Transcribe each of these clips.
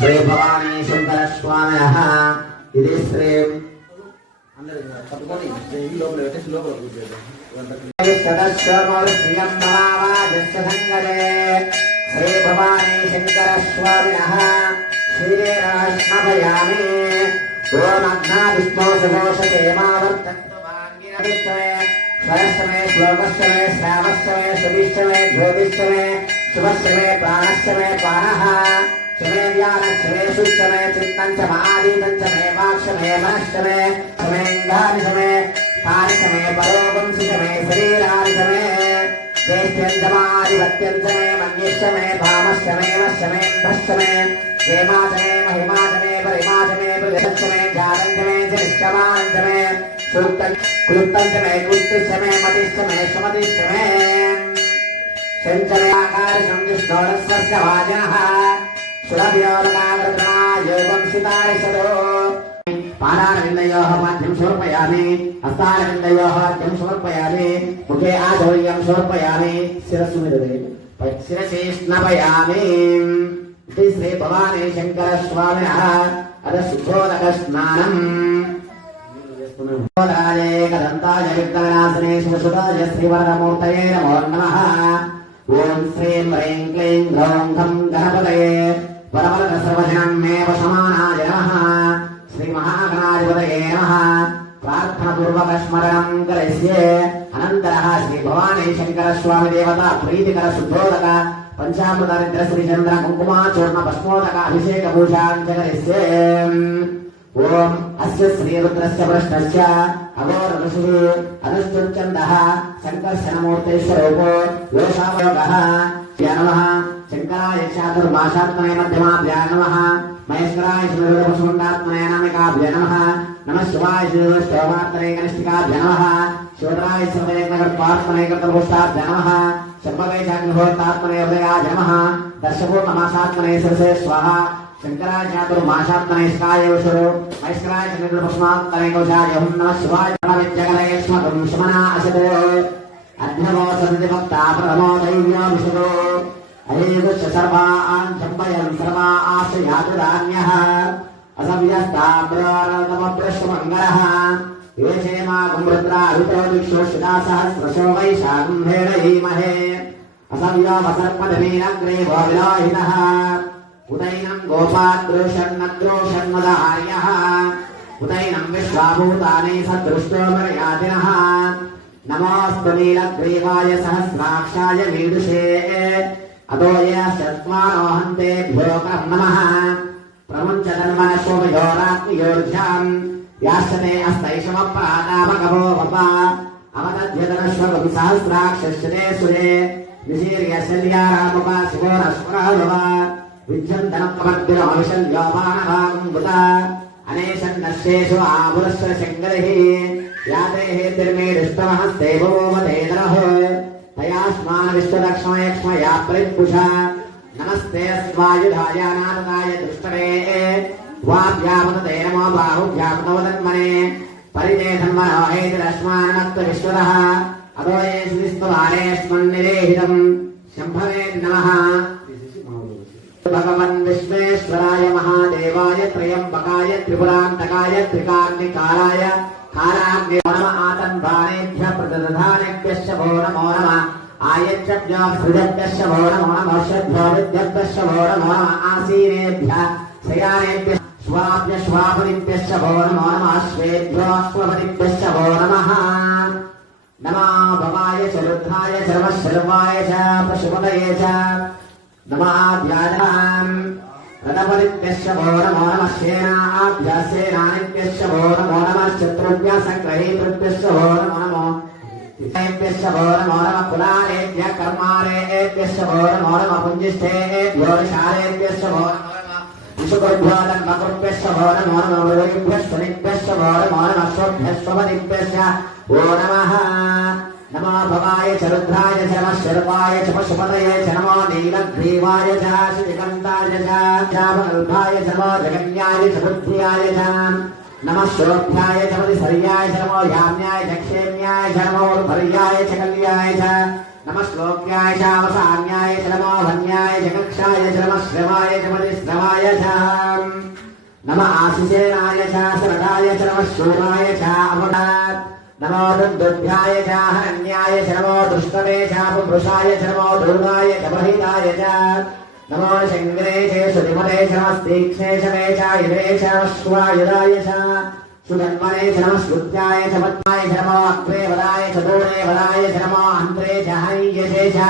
శ్రీ భవానీ శంకర స్వామి ఇది శ్రీ శ్రీ భవానీ శంకర స్వామి శ్రీరాష్మయామి ఓం అగ్నా విష్ణు శుభోషేమావర్తమే శ్లోకస్తమే శ్రావస్తమే సుభిష్టమే జ్యోతిష్టమే శుభస్తమే ప్రాణస్తమే ప్రాణ. శమే వ్యాన క్షమే సుష్టమే చిత్తం చ మహాదీతం చ మే వాక్షమే మనష్టమే శమేంగాని శమే కాని శమే పరోవంశి శమే శరీరాని శమే జ్యేష్ఠ్యంతమాధిపత్యంతమే మన్యష్టమే భామష్టమే వశమే భష్టమే హేమాచమే మహిమాచమే పరిమాచమే ప్రజష్టమే జాతంతమే జనిష్టమానంతమే సూక్తం క్లుప్తంతమే కుష్టిష్టమే మతిష్టమే సుమతిష్టమే శంచమే ఆకార సంయుష్టోరస్వస్య వాజనః సురభియోగాగ్రతనాయోగంసితారిషదో మధ్యం సమర్పయామి హస్తారవిందయోः అర్ఘ్యం సమర్పయామి ముఖే ఆచౌర్యం సమర్పయామి శిరస్సు మీద శిరసి స్నపయామి ఇది శ్రీ భవానీ శంకర స్వామి అద శుభోదక స్నానం శుద్ధోదకాయ కదంతాయ విఘ్నవినాశనే శివసుదాయ శ్రీవరదమూర్తయే నమో నమ ఓం శ్రీం హ్రీం క్లీం ఘం గణపతయే వరవరద సర్వజనం మే వశమానాయ నమః శ్రీ మహాగణాధిపతయే నమః ప్రార్థనపూర్వక స్మరణం కరిష్యే అనంతరః శ్రీ భవానీ శంకర స్వామి దేవత ప్రీతికర శుద్ధోదక పంచామృతారిద్ర శ్రీ చంద్ర కుంకుమ చూర్ణ భస్మోదక అభిషేక భూషాంచ కరిష్యే ఓం అస్య శ్రీరుద్రస్య పృష్ఠస్య అఘోర ఋషిः అనుష్ఠుచ్చందः సంకర్షణమూర్తేశ్వరూపో యోషావయోగః యా నమః శంకరాయ చాతుర్మాసాత్మనే మధ్యమాభ్యా నమః. మహేశ్వరాయ శ్రీరుద్రపుష్మండాత్మనే నామికాభ్య నమః. నమః శివాయ శ్రీరుష్టోమాత్మనే కనిష్ఠికాభ్య నమః. శూద్రాయ శ్రీనగర్పాత్మనే కృతపుష్టాభ్య నమః. శంభవే చాగ్నిహోత్తాత్మనే హృదయాయ నమః. దర్శపూర్ణమాసాత్మనే శిరసే స్వాహ. శంకరాయ చాతుర్మాసాత్మనే స్కాయోషుడు మైస్కరాయ చంద్రపుష్మాత్మనే కౌశాయ. హుం శివాయ జగదయస్మకం శమనా అసదే అధ్యమో సంతి భక్తా ప్రథమో अदेवश्च सर्वान् शम्भयन् सर्वाश्च यातुरान्यः असव्यस्ताम्रतमप्रश्वमङ्गलः विवेचेमाकं रुद्राभिप्रवदिक्षोषिदासहस्रशो वैशाखं हेडयीमहे असव्योमसर्पदमेनग्रे भोविलाहिनः उदैनं गोपाद्रोषन्नद्रोषन्मदहार्यः उदैनं विश्वाभूताने सदृष्टो मर्यादिनः नमोऽस्तु नीलग्रीवाय सहस्राक्षाय मीदृशे అతో యస్మానోహంతే భ్యోకర్ణమః ప్రముంచధర్మనస్వమయోరాత్మయోర్ధ్యాం యాస్యతే అస్తైషమ ప్రాణామకమో మమ అవదధ్యతనశ్వరం సహస్రాక్షశ్యతే సురే. విశీర్యశల్యారామప శివోరశ్వరాభవ విద్యంతనకమర్పిరమవిశల్యోపానభాగంబుత అనేషన్నశ్యేషు ఆభురస్వ శంకరై యాతే తిర్మేరిష్టమః సేవోమతేదరః शङ्करिः यातेः तिर्मेडिष्टमहस्ते भवोमधेदरः तयास्मान् विश्वदक्ष्मयक्ष्मया परिपुषा नमस्ते अस्वायुधाय नारदाय दृष्टवे वाभ्यामतते नमो बाहुभ्यामतवदन्मने परिदेधन्मनो हेतिरस्मान्नत्त विश्वतः अतो ये श्रीस्तवारेऽस्मन्निरेहितम् शम्भवे नमः भगवन् विश्वेश्वराय महादेवाय त्र्यम्बकाय त्रिपुरान्तकाय त्रिकाग्निकालाय कालाग्नि नम आतन्वानेभ्य प्रतिदधानेभ्यश्च भो नमो नमः आयच्छभ्यो सृजभ्यश्च भो नमो नमः श्रद्धो विद्यभ्यश्च भो नमो नमः आसीनेभ्यः शयानेभ्यः श्वाभ्य श्वापदिभ्यश्च भो नमो नमः श्वेभ्यो श्वपदिभ्यश्च भो नमः नमो भवाय च रुद्राय सर्वशर्वाय च पशुपतये च नमाभ्याम् रथपतिभ्यश्च भो नमो नमः सेनाभ्यसेनानिभ्यश्च भो नमो नमः शत्रुभ्यः सङ्ग्रहेतृभ्यश्च भो नमो नमो भ्यश्च भो नमो नमः कुलालेभ्यः कर्मालेभ्यश्च भो नमो नमः पुञ्जिष्ठेभ्यो निशालेभ्यश्च भो नमो नमः विशुभ्यो धर्मकृभ्यश्च भो नमो नमः मृगेभ्यश्च निभ्यश्च भो नमो नमः स्वभ्यश्वपदिभ्यश्च भो नमः नमो भवाय च रुद्राय च नमः शर्वाय च पशुपतये च नमो नीलग्रीवाय च श्रीकन्ताय च चापकल्पाय च नमो जगन्याय च बुद्ध्याय च नमः शोभ्याय च पतिसर्याय च नमो याम्याय च क्षेम्याय च नमो पर्याय च कल्याय च नमः श्लोक्याय च अवसान्याय च नमो वन्याय च कक्षाय च नमः श्रवाय च मतिश्रवाय च नम आशिषेणाय च सरदाय च नमः शूराय च अमृतात् नमो दुर्दुभ्याय च हरण्याय च नमो दुष्टवे च पुरुषाय च नमो दुर्गाय च महिताय च नमो शङ्करे च सुधिमते च नमस्तीक्ष्णे च मे च युधे च अश्वायुधाय च सुधन्वने च नमः श्रुत्याय च पद्माय च नमो अग्रे वदाय च दूरे वदाय च नमो अन्त्रे च हरियसे च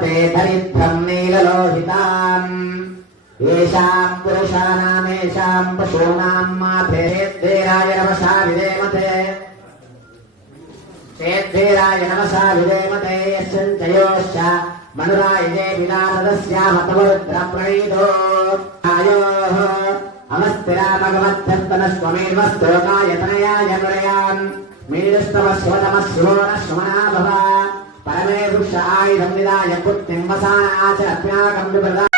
ते दरिद्रम् नीललोहिताम् येषाम् पुरुषाणामेषाम् पशूनाम् माथेद्वेराय नमसा विधेमते चेद्धेराय नमसा विधेमते यस्यञ्चयोश्च मनुरायजे विनाशदस्यामतवरुद्रप्रणीतो आयोः अमस्तिरामगमध्यन्तनस्त्वमेवस्तोकायतनयाय नरयान् मीडस्तवस्वतमः शिवो न श्रमणा भव परमे वृक्ष आयुधं विदाय पुत्तिं वसान आचरत्याकं विप्रदा